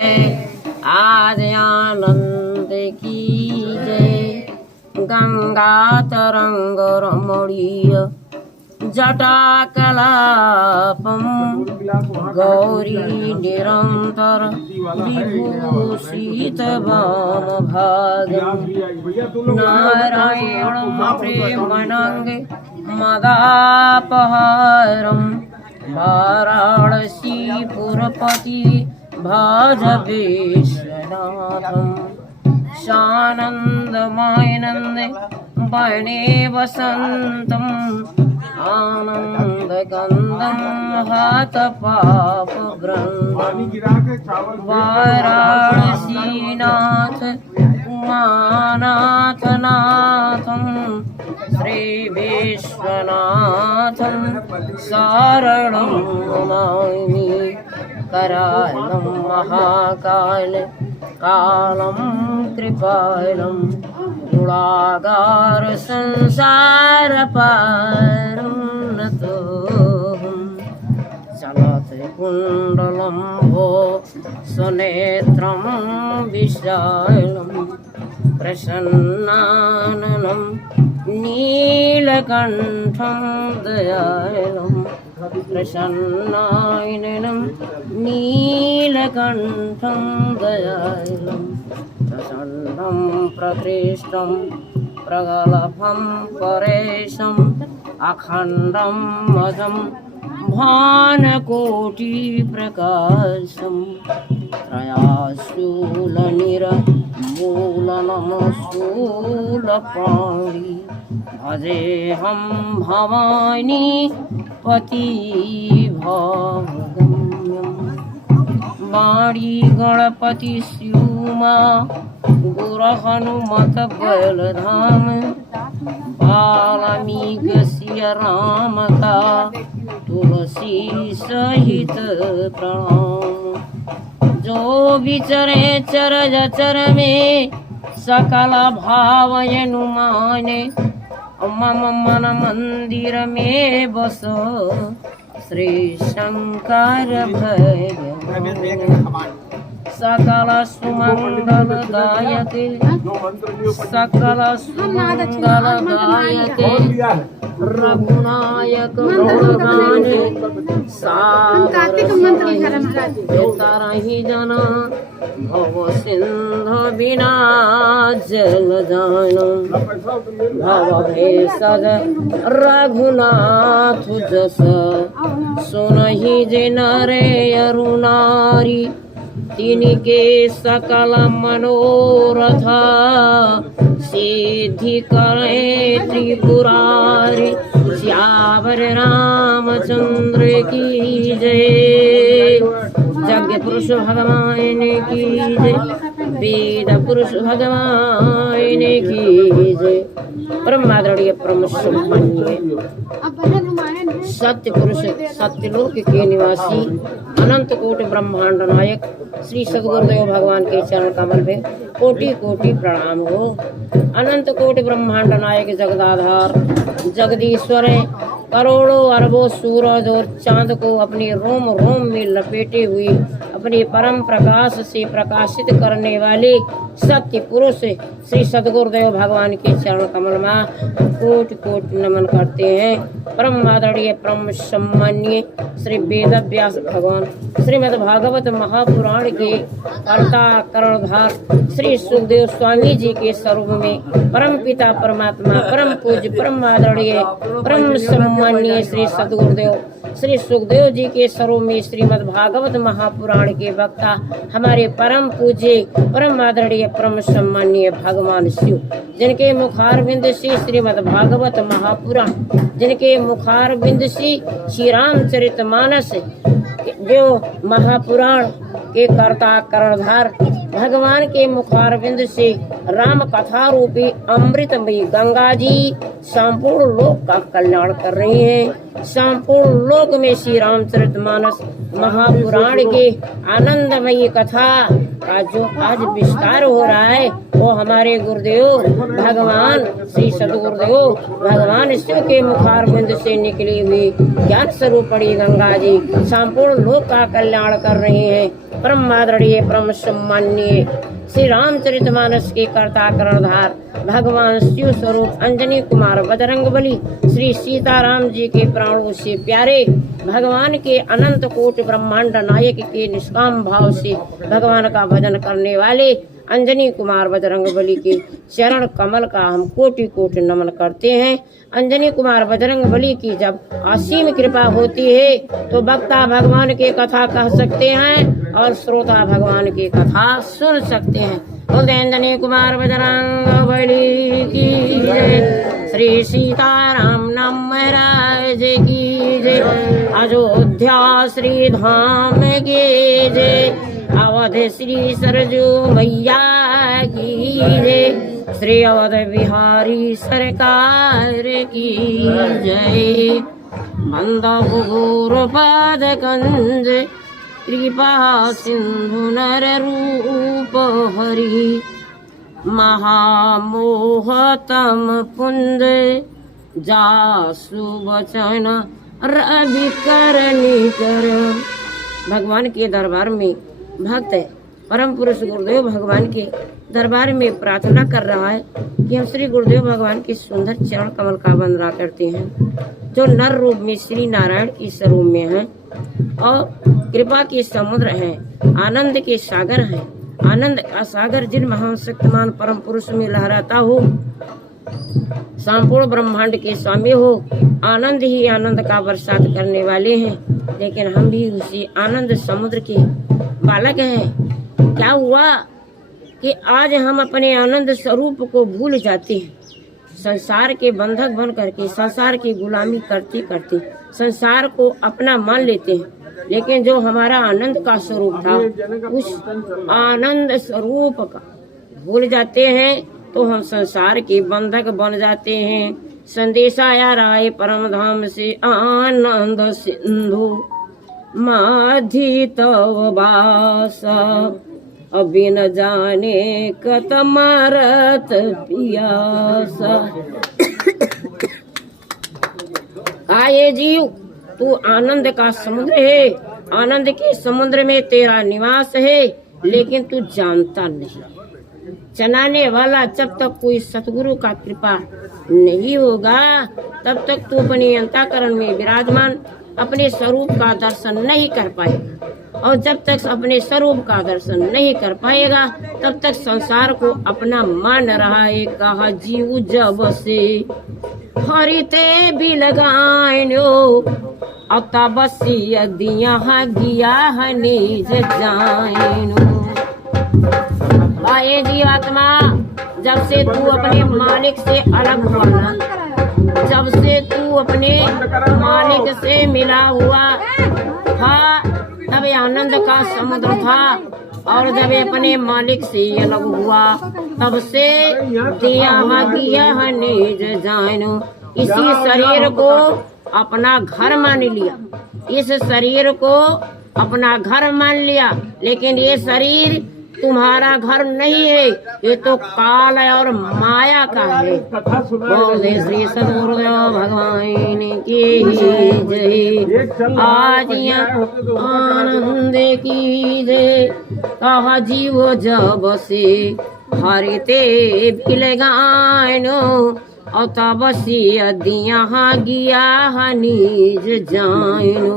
आज आनंद की जय। गंगा तरंग रमणीय जटाकलापम गौरी निरंतर विभूषित वाम भागम नारायण प्रेमनंग मदापहारम वाराणसीपुरपति भज विश्वनाथम सानंदमयनंद वने वसंतम आनंद गंधम हाथ पाप वाराणसीनाथ उमानाथ नाथम श्री विश्वनाथम शरणं नमामि। करालं महाकाल कालं कृपालं गुणागार संसार पारं नतोऽहं चलत्कुण्डलं भो सुनेत्रं विशालं प्रसन्नाननं नीलकण्ठं दयालं प्रसन्नायनं नीलकण्ठं दयालं प्रसन्नं प्रकृष्टं प्रगल्भं परेशम् अखण्डं मदं भानकोटिप्रकाशं त्रयाशूलनिर्मूलनं शूलपाणि भजेऽहं भवानी पतिभावगम्यं वाणी गणपति स्युमा गुरहनुमत बलधाम वाल्मीकि राम का तुलसी सहित प्रणाम। जो विचरे चरज चर में सकल भावयनुमाने मम मन मंदिर में बसो श्री शंकर भगवान। सकल सुमंगल गायके सकल सुमंगल गायके रघुनायक गुणगाने तरहि जना भव सिंधु बिना जल जाना भव भेषज रघुनाथ जस सुनहि जे नरे अरुणारी तिनके सकल मनोरथ सिद्धि करे त्रिपुरारी। श्यावर रामचंद्र की जय। यज्ञ पुरुष भगवान की जय। वेद पुरुष भगवान की जय। परम आदरणीय परम सम्माननीय सत्य पुरुष सत्यलोक के निवासी अनंत कोटि ब्रह्मांड नायक श्री सद्गुरुदेव भगवान के चरण कमल में कोटि कोटि प्रणाम हो। अनंत कोटि ब्रह्मांड नायक जगदाधार जगदीश्वर करोड़ों अरबों सूरज और चांद को अपने रोम रोम में लपेटे हुए अपने परम प्रकाश से प्रकाशित करने वाले सत्य पुरुष श्री सद्गुरुदेव भगवान के चरण कमल में कोटि कोटि नमन करते हैं। परम आदरणीय परम सम्माननीय श्री वेद व्यास भगवान श्रीमद् भागवत महापुराण के कर्ता कर्णधार श्री सुखदेव स्वामी जी के स्वरूप में परम पिता परमात्मा परम पूज्य परम आदरणीय परम सम्माननीय श्री सद्गुरुदेव श्री सुखदेव जी के स्वरूप में श्रीमद् भागवत महापुराण के वक्ता हमारे परम पूज्य परम आदरणीय परम सम्माननीय भगवान शिव जिनके मुखारविंद से श्रीमद् भागवत महापुराण जिनके मुखारविंद से श्री रामचरितमानस जो महापुराण के कर्ता कर्णधार भगवान के मुखारविंद से राम कथा रूपी अमृतमयी गंगा जी संपूर्ण लोक का कल्याण कर रही हैं। संपूर्ण लोक में श्री रामचरितमानस महापुराण के आनंदमयी कथा का जो आज विस्तार हो रहा है वो हमारे गुरुदेव भगवान श्री सदगुरुदेव भगवान शिव के मुखारविंद से निकली हुई ज्ञान स्वरूपणी गंगा जी संपूर्ण लोक का कल्याण कर रहे हैं। परम आदरणीय परम सम्माननीय श्री रामचरितमानस के कर्ता कर्णधार भगवान शिव स्वरूप अंजनी कुमार बजरंगबली श्री सीताराम जी के प्राणों से प्यारे भगवान के अनंत कोटि ब्रह्मांड नायक के निष्काम भाव से भगवान का भजन करने वाले अंजनी कुमार बजरंगबली के चरण कमल का हम कोटि कोटि नमन करते हैं। अंजनी कुमार बजरंगबली की जब असीम कृपा होती है तो वक्ता भगवान के कथा कह सकते हैं और श्रोता भगवान की कथा सुन सकते हैं। बोलते अंजनी कुमार बजरंगबली की जय, श्री सीताराम नाम महाराज की जय, अयोध्या श्री धाम की जय, अवध श्री सरजू मैया की जय, श्री अवध बिहारी सरकार की जय। मंदबुर पद कंज कृपा सिंधु नर रूप हरि, महामोहतम पुंज जासु वचन रवि करनी कर। भगवान के दरबार में भक्त परम पुरुष गुरुदेव भगवान के दरबार में प्रार्थना कर रहा है कि हम श्री गुरुदेव भगवान के सुंदर चरण कमल का वंदना करते हैं जो नर रूप में श्री नारायण के स्वरूप में हैं और कृपा के समुद्र हैं, आनंद के सागर हैं। आनंद का सागर जिन महान शक्तिमान परम पुरुष में लहराता हो, संपूर्ण ब्रह्मांड के स्वामी हो, आनंद ही आनंद का बरसात करने वाले हैं। लेकिन हम भी उसी आनंद समुद्र के बालक हैं। क्या हुआ कि आज हम अपने आनंद स्वरूप को भूल जाते हैं, संसार के बंधक बन करके संसार की गुलामी करते करते संसार को अपना मान लेते हैं। लेकिन जो हमारा आनंद का स्वरूप था उस आनंद स्वरूप का भूल जाते हैं तो हम संसार के बंधक बन जाते हैं। संदेश आया राय परम धाम से आनंद सिंधु माधि तव वास, अभी न जाने कत मारत पियास। आए जीव तू आनंद का समुद्र है, आनंद के समुद्र में तेरा निवास है, लेकिन तू जानता नहीं। चलाने वाला जब तक कोई सतगुरु का कृपा नहीं होगा तब तक तू अपने अंतःकरण में विराजमान अपने स्वरूप का दर्शन नहीं कर पाएगा। और जब तक अपने स्वरूप का दर्शन नहीं कर पाएगा तब तक संसार को अपना मान रहा है। कहा जीव जब से हरिते भी लगाइनो अतबसी दिया गिया निज जाइनो। आए जीवात्मा जब से तू अपने मालिक से अलग हुआ ना, जब से तू अपने मालिक से मिला हुआ था तब आनंद का समुद्र था, और जब अपने मालिक से अलग हुआ तब से दिया गिया निज जाइनो। इसी शरीर को अपना घर मान लिया, इस शरीर को अपना घर मान लिया, लेकिन ये शरीर तुम्हारा घर नहीं है, ये तो काल है और माया का है। बोले श्री सदगुरुदेव भगवान की जय, आज आनंद की जय। कहा जीव जब से हरिते भी लगाइनो और तबसी दिया गिया निज जाइनो।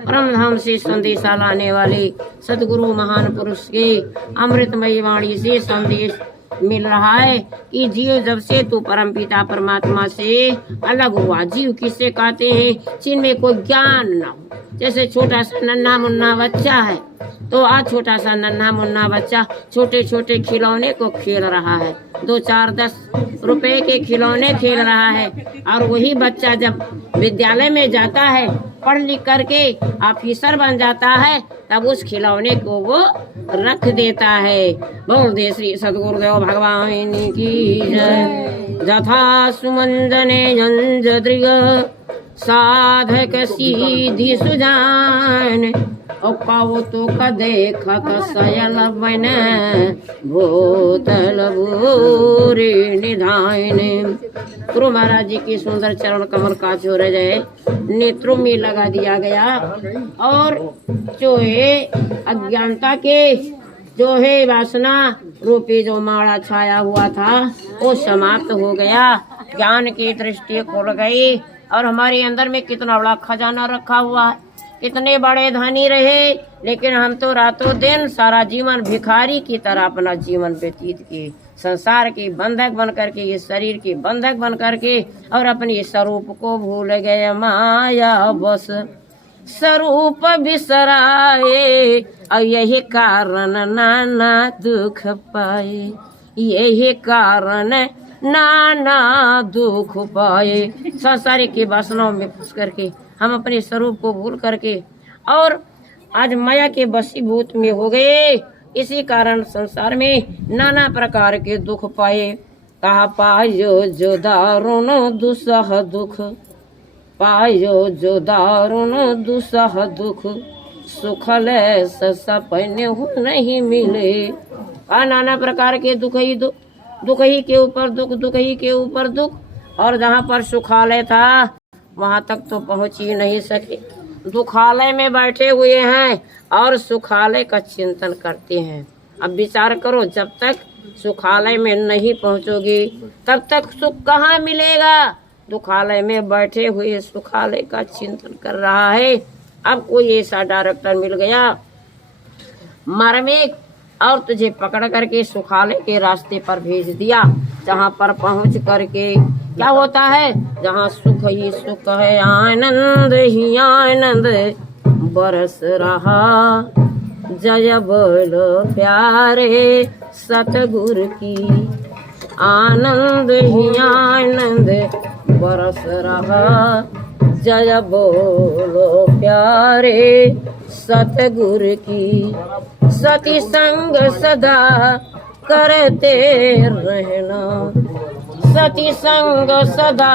परम धाम से संदेशा लाने वाले सतगुरु महान पुरुष के अमृतमयी वाणी से संदेश मिल रहा है कि जीव जब से तू परम पिता परमात्मा से अलग हुआ। जीव किसे कहते हैं? जिनमें कोई ज्ञान न हो। जैसे छोटा सा नन्हा मुन्ना बच्चा है तो आज छोटा सा नन्हा मुन्ना बच्चा छोटे छोटे खिलौने को खेल रहा है, 2, 4, 10 रुपए के खिलौने खेल रहा है। और वही बच्चा जब विद्यालय में जाता है, पढ़ लिख करके ऑफिसर बन जाता है, तब उस खिलौने को वो रख देता है। बोल दे श्री सदगुरुदेव भगवान की जय। जथा सुमंजने अंजद्रिग साधक सीधि सुजान और कावो तो का देखा कसयल बन भूतल भूरी निधायने। गुरु महाराज जी की सुंदर चरण कमल का छोड़ जाए नेत्रों में लगा दिया गया और जो है अज्ञानता के जो है वासना रूपी जो माड़ा छाया हुआ था वो समाप्त हो गया। ज्ञान की दृष्टि खुल गई और हमारे अंदर में कितना बड़ा खजाना रखा हुआ है। कितने बड़े धनी रहे लेकिन हम तो रातों दिन सारा जीवन भिखारी की तरह अपना जीवन व्यतीत किए। संसार की बंधक बन करके, ये शरीर की बंधक बन करके और अपने स्वरूप को भूल गए। माया बस स्वरूप बिसराए और यही कारण नाना दुख पाए। यही कारण नाना दुख पाए। संसारिक की वासनाओं में फंस करके हम अपने स्वरूप को भूल करके और आज माया के वशीभूत में हो गए। इसी कारण संसार में नाना प्रकार के दुख पाए। कहा पायो जो दारुण दुसह दुख, पायो जो दारुण दुसह दुख, सुखल सपने हो नहीं मिले। नाना प्रकार के दुख ही दुख, दुख ही के ऊपर दुख, दुख ही के ऊपर दुख। और जहाँ पर सुखालय था वहाँ तक तो पहुँच ही नहीं सके। दुखालय में बैठे हुए हैं और सुखालय का चिंतन करते हैं। अब विचार करो, जब तक सुखालय में नहीं पहुँचोगे तब तक सुख कहाँ मिलेगा। दुखालय में बैठे हुए सुखालय का चिंतन कर रहा है। अब कोई ऐसा डायरेक्टर मिल गया मार्मिक और तुझे पकड़ करके सुखालय के रास्ते पर भेज दिया। जहाँ पर पहुँच करके क्या होता है, जहाँ सुख ही सुख है, आनंद ही आनंद बरस रहा। जय बोलो प्यारे सतगुरु की, आनंद ही आनंद बरस रहा। जय बोलो प्यारे सतगुरु की। सती संग सदा करते रहना, सती संग सदा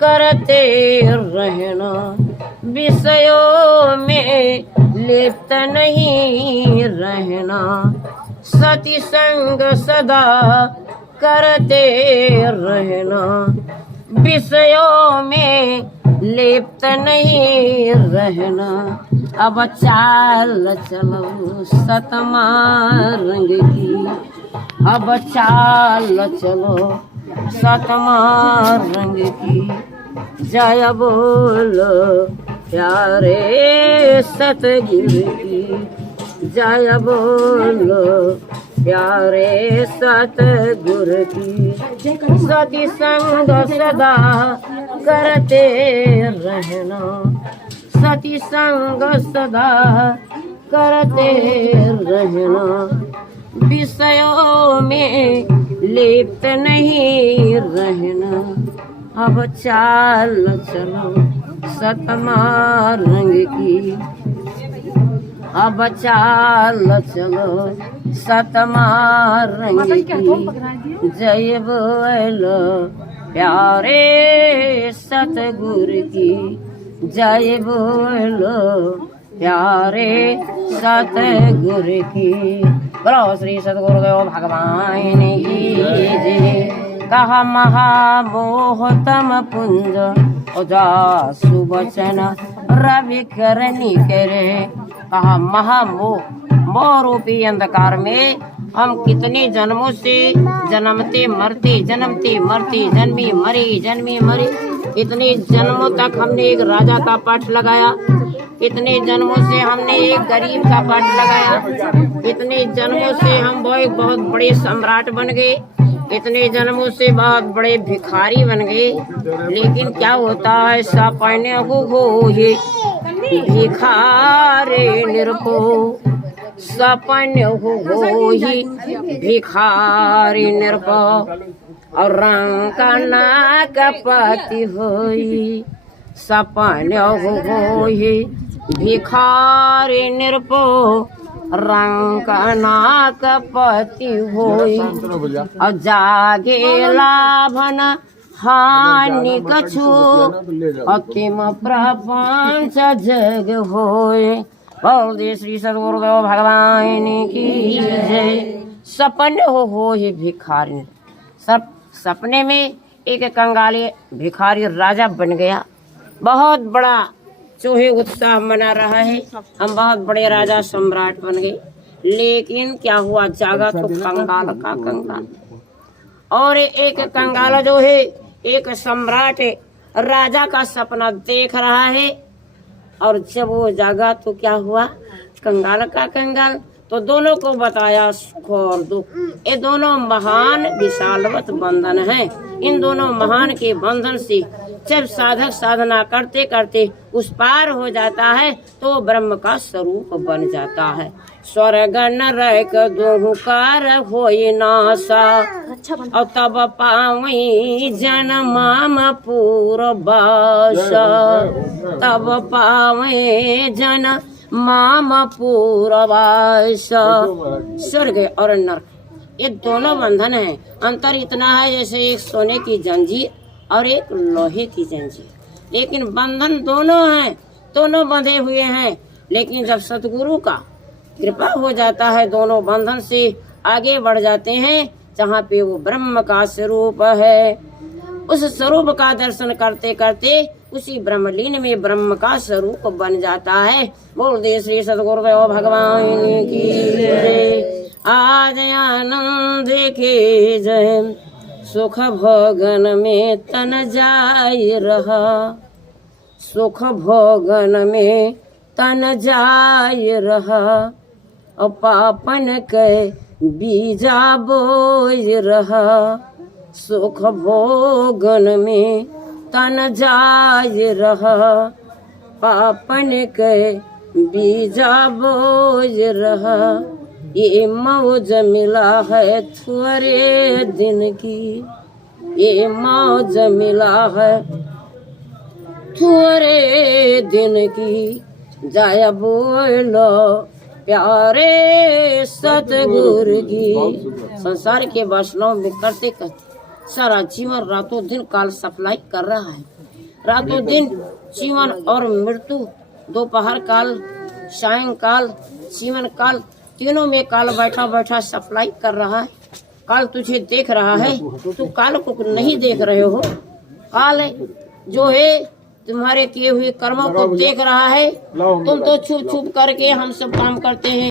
करते रहना। विषयों में लिप्त नहीं रहना, सती संग सदा करते रहना। विषयों में लिप्त नहीं रहना। अब चाल चलो सतमारंग की, अब चाल चलो सतमारंग की। जय बोलो प्यारे सतगुरु की, जय बोलो प्यारे सतगुरु की। सती संग सदा करते रहना, सती संग सदा करते रहना। विषयों में लिप्त नहीं रहना। अब चाल चलो सतमारंग की, अब चाल चलो सतमारंग की। जय बोलो प्यारे सतगुरु की, जय बोलो प्यारे सतगुरु की। बोलो श्री सतगुरुदेव भगवान की जय। कहा महामोहतम पुंज उजासु वचन रवि करनी करे। कहा महामोह, मोह रूपी अंधकार में हम कितने जन्मों से जन्मते मरते, जन्मते मरते, जन्मी मरी। इतने जन्मों तक हमने एक राजा का पाठ लगाया, इतने जन्मों से हमने एक गरीब का पाठ लगाया, इतने जन्मों से हम बहुत बड़े सम्राट बन गए, इतने जन्मों से बहुत बड़े भिखारी बन गए। लेकिन क्या होता है, सपने हो ये भिखारी निरपो, सपने हो ही भिखारी निरपो। और रंग का नाक पति होई, सपने हो ही भिखारी निरपो। रंग का नाक पति होई, और जागे लाभन हानि कछु। अतिम प्रपंच जग होए, बोल दे श्री सद्गुरुदेव भगवान की जय। सपन हो ये भिखारी, सब सपने में एक कंगाली भिखारी राजा बन गया। बहुत बड़ा चोहे उत्साह मना रहा है, हम बहुत बड़े राजा सम्राट बन गए। लेकिन क्या हुआ, जागा तो कंगाल का कंगाल। और एक कंगाल जो है, एक सम्राट राजा का सपना देख रहा है। और जब वो जागा तो क्या हुआ, कंगाल का कंगाल। तो दोनों को बताया सुख और दुख, ये दोनों महान विशालवत बंधन हैं। इन दोनों महान के बंधन से जब साधक साधना करते करते उस पार हो जाता है तो ब्रह्म का स्वरूप बन जाता है। स्वर्ग नरक दोहु कार होई नासा, और तब पावई जनमाम पूर्वास, तब पावे जन माम पूर्वास। स्वर्ग और नरक ये दोनों बंधन हैं। अंतर इतना है जैसे एक सोने की जंजीर और एक लोहे की जंजीर, लेकिन बंधन दोनों हैं, दोनों बंधे हुए हैं। लेकिन जब सतगुरु का कृपा हो जाता है, दोनों बंधन से आगे बढ़ जाते हैं, जहाँ पे वो ब्रह्म का स्वरूप है। उस स्वरूप का दर्शन करते करते उसी ब्रह्मलीन में ब्रह्म का स्वरूप बन जाता है। बोल दे श्री सद्गुरुदेव भगवान की जय। आज आनंद के जय, सुख भोगन में तन जाय रहा, सुख भोगन में तन जाय रहा, और पापन के बीजा बोय रहा, सुख भोगन में तन जाय रहा, पापन के बीजा बोय रहा। ये मौज मिला है थोड़े दिन की, ये मौज मिला है थोड़े दिन की, जाया बोलो प्यारे सतगुरु की। संसार के वैष्णव में करते करते सारा जीवन रातों दिन काल सप्लाई कर रहा है। रातों दिन जीवन और मृत्यु, दोपहर काल, सायंकाल, जीवन काल, तीनों में काल बैठा बैठा सप्लाई कर रहा है। काल तुझे देख रहा है, तू काल को नहीं देख रहे हो। काल जो है तुम्हारे किए हुए कर्मों को देख रहा है। तुम तो छुप छुप करके हम सब काम करते हैं।